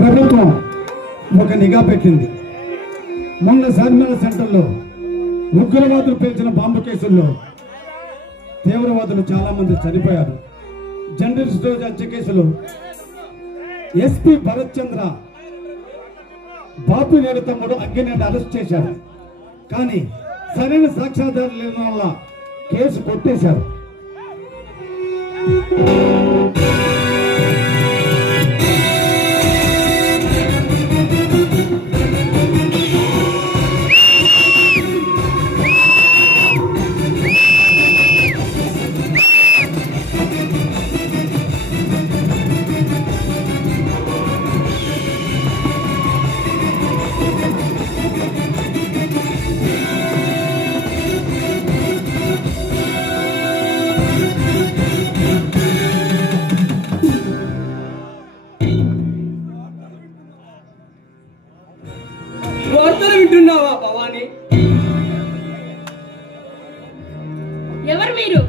ప్రభుత్వం ఒక నిఘా పెట్టింది. మొన్న శార్మిల సెంటర్లో ఉగ్రవాదులు పేల్చిన బాంబు కేసుల్లో తీవ్రవాదులు చాలా మంది చనిపోయారు. జర్నలిస్ట్ రోజు హత్య కేసులో ఎస్పీ భరత్ చంద్ర బాపు నేడు తమ్ముడు అగ్గినేని అరెస్ట్ చేశారు. కానీ సరైన సాక్ష్యాధారాలు లేని వల్ల కేసు కొట్టేశారు. వార్తలు వింటున్నావా భవాని? ఎవరు మీరు?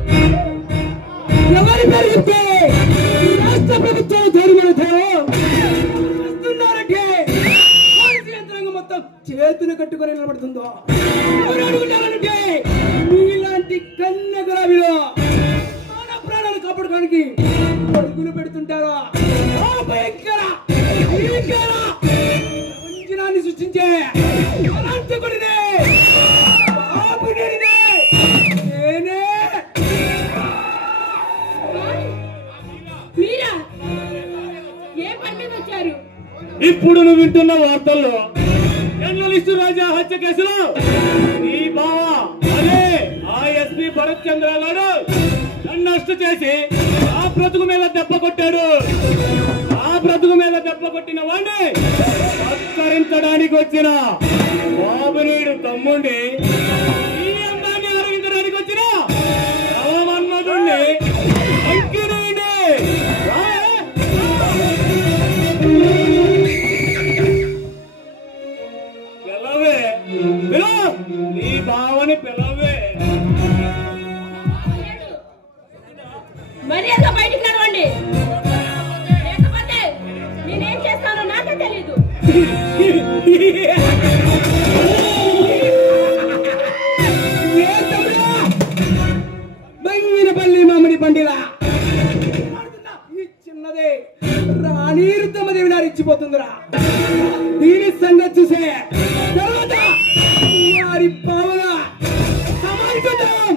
ఎవరి పేరు చెప్తే రాష్ట్ర ప్రభుత్వం ధోరణిస్తున్నారంటే యంత్రాంగం మొత్తం చేతులు కట్టుకొని నిలబడుతుందో ఎవరు అడుగుతారంటే మీలాంటి కన్య గులాబీలో మన ప్రాణాలు కాపాడుకోవడానికి పరుగులు పెడుతుంటారా? అంజనాన్ని సృష్టించే అనంతకుడినే నేనే. మీరా? ఏ పని మీద వచ్చారు? ఇప్పుడు నువ్వు వింటున్న వార్తల్లో జర్నలిస్టు రాజా హత్య కేసులో నీ బావ అదే ఆ ఎస్పీ భరత్ చంద్ర గారు నన్ను అరెస్ట్ చేసి ఆ బ్రతుకు మీద దెబ్బ కొట్టాడు. ఆ బ్రతుకు మీద దెబ్బ కొట్టిన వాడిని సత్కరించడానికి వచ్చిన బాబునీడు తమ్ముడిని ఈ అందాన్ని అరవించడానికి వచ్చిన రవమన్మధుణ్ణి అంకినీడి పిలవే, నీ బావని పిలవే. మర్యాదగా బయటికి నడవండి, లేకపోతే నేనేం చేస్తానో నాకే తెలీదు. బంగినపల్లి మామిడి పండిలా ఈ చిన్నదే రాణి రుద్రమదేవి నారు ఇచ్చిపోతుందిరా. దీని సంగతి చూసే తర్వాత వారి పావన సమాలిద్దాం.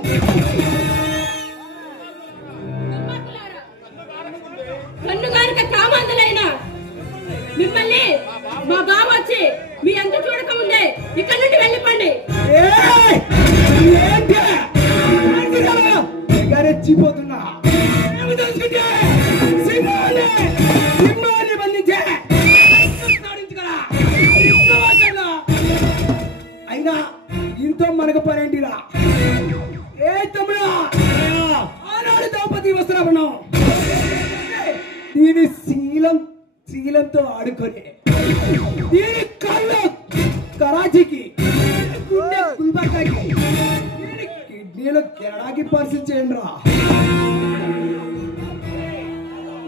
కన్నుగారిక కామాంధులైన మిమ్మల్ని మా బావ వచ్చి మీ అంత చూడక ముందే ఇక్కడ నుండి వెళ్ళిపోండి. రెచ్చిపోతున్నా సింహాన్ని బంధించే అయినా ఇంతో మనకు పనేంటిరా? ఏ తమ్ముడా, ఆనాడు ద్రౌపది వస్త్రాభరణం దీని శీలంతో ఆడుకొని దీని కళ్ళు కరాచీకి గుండె గుల్బర్గాకి కిడ్నీలో కెనడాకి పార్సిల్ చేయండి రా.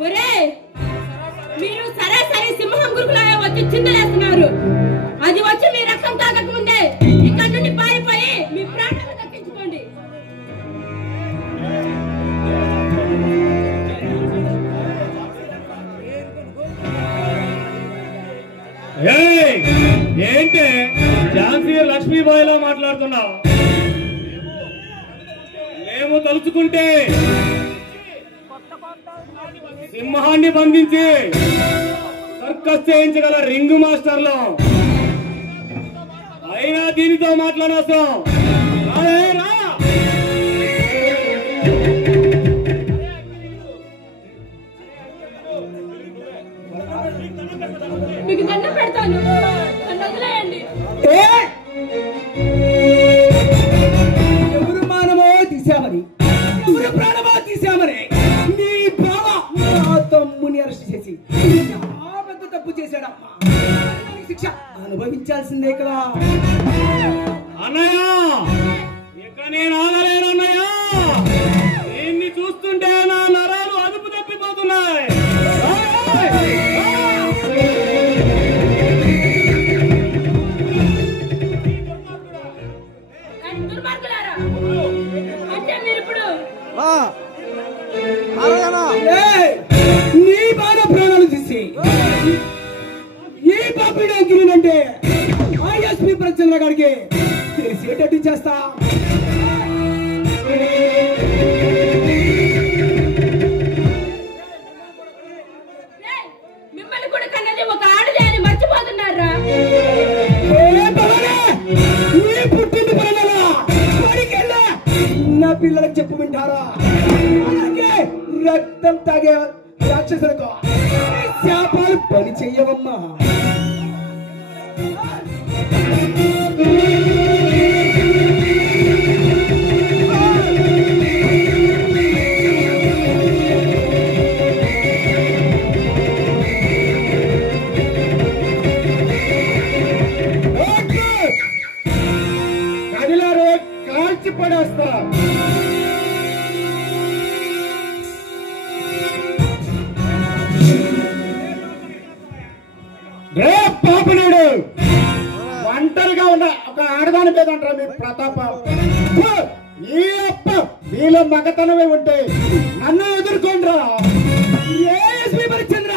ఒరే, మీరు సరాసరి సింహం గురుకులాగా వచ్చి చిందలేస్తున్నారు. అది వచ్చి మీ రక్తం తాగక ముందే ఇక్కడ నుండి పారిపోయి మీ ప్రాణాలు దక్కించుకోండి. ఏంటి ఝాన్సీ లక్ష్మీబాయిలా మాట్లాడుతున్నావు? మేము తలుచుకుంటే సింహాన్ని బంధించి సర్కస్ చేయించగల రింగ్ మాస్టర్లు. అయినా దీనితో మాట్లాడవసరం రా. మీకు దండం పెడతాను, నన్ను వదిలేయండి. ఎవరు మానమో తీసామని, ఎవరు ప్రాణమో తీసామని నీ బావ నా తమ్ముని అరెస్ట్ చేసి ఆ పెద్ద తప్పు చేశాడమ్మా. శిక్ష అనుభవించాల్సిందే కదా అన్నయ్య. ఇక నేను ఆగలేను అన్నయ్య. దీన్ని చూస్తుంటే నా నరాలు అదుపు తప్పిపోతున్నాయి. ఈ పాపిడ గిరినంటే ఐఎస్పీ ప్రచంద్ర గారికి తెలిసేటట్టు చేస్తా. మిమ్మల్ని కూడా కన్నది ఒక ఆడదే అని మర్చిపోతున్నారా? నీ పుట్టింది పనులా నా పిల్లలకు చెప్పు వింటారా? అలాగే రక్తం తాగే రాక్షసులకు శాపాలు పని చెయ్యవమ్మా. కదిలారే కాల్చి పడేస్తా. రే పాపనాడు, ఒంటరిగా ఉన్న ఒక ఆడదాని మీద అంటారా మీ ప్రతాపం? ఈ అప్ప మీలో మగతనమే ఉంటే నన్ను ఎదుర్కొండ్రా. ఏఎస్పీ పరిచంద్ర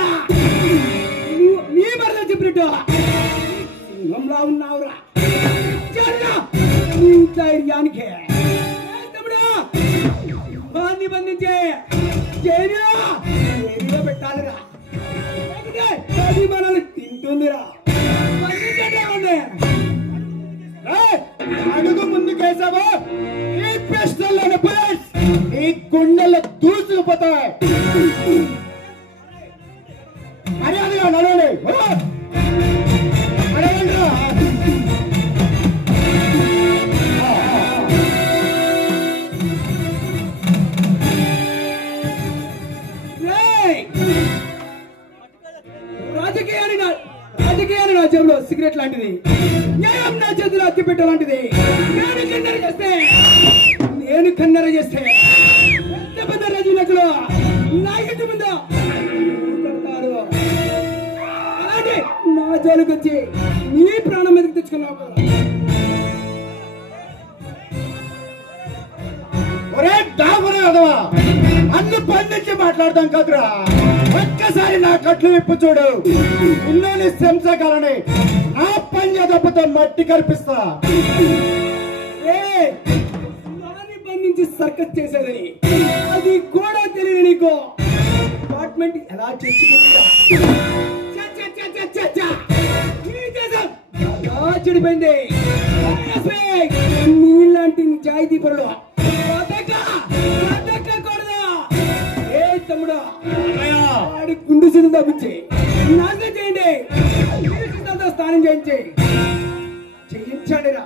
నీ మరణ చెప్పినట్టు సింహంలా ఉన్నావురా. నీ ధైర్యానికి తమ్ముడు బంధించే జైలులో పెట్టాలిరా. అది మనల్ని తింటుందిరా. అడుగు ముందుకేసావా ఈ పిస్టల్లోని బుల్లెట్స్ నీ గుండెల్లో దూసుకుపోతాయి. మర్యాదగా నడవండి. నడవండిరా. రాజకీయాన్ని నా జేబులో సిగరెట్ లాంటిది, న్యాయం నా చేతిలో అగ్గిపెట్ట లాంటిది. నేను కన్నెర చేస్తే పెద్ద పెద్ద రాజులకు నా ఇంటి ముందు కడతారు. అలాంటి నా జోలికి వచ్చి నీ ప్రాణం మీదకి తెచ్చుకున్నావు. ఒరే డాబురా కదవా, అన్ని పండించి మాట్లాడతాం కదరా. ఒక్కసారి నా కట్లు విప్పు చూడు. ఇల్లుని శంసకాలని నా పంజా దెబ్బతో మట్టి కల్పిస్తా. నుంచి సర్కస్ చేసేదని అది కూడా తెలియదు నీకు. డిపార్ట్మెంట్ ఎలా చేసుకుంటా చెడిపోయింది. నీలాంటి నిజాయితీ పరుడు బతకకూడదు. ఏ తమ్ముడు వాడి గుండు సిద్ధం తప్పించి నాశనం చేయండి. స్నానం చేయించండి రా.